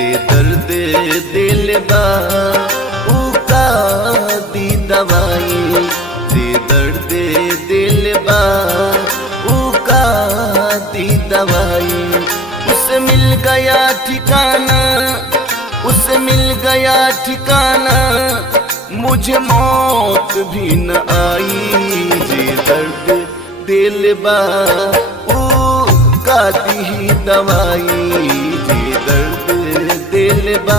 जे दर्द दिल बा उका दी दवाई, जे दर्द दिल बा उका दी दवाई। उसे मिल गया ठिकाना, उसे मिल गया ठिकाना, मुझे मौत भी न आई। जे दर्द दिल बा उका दी दवाई, जे दर्द दिल बा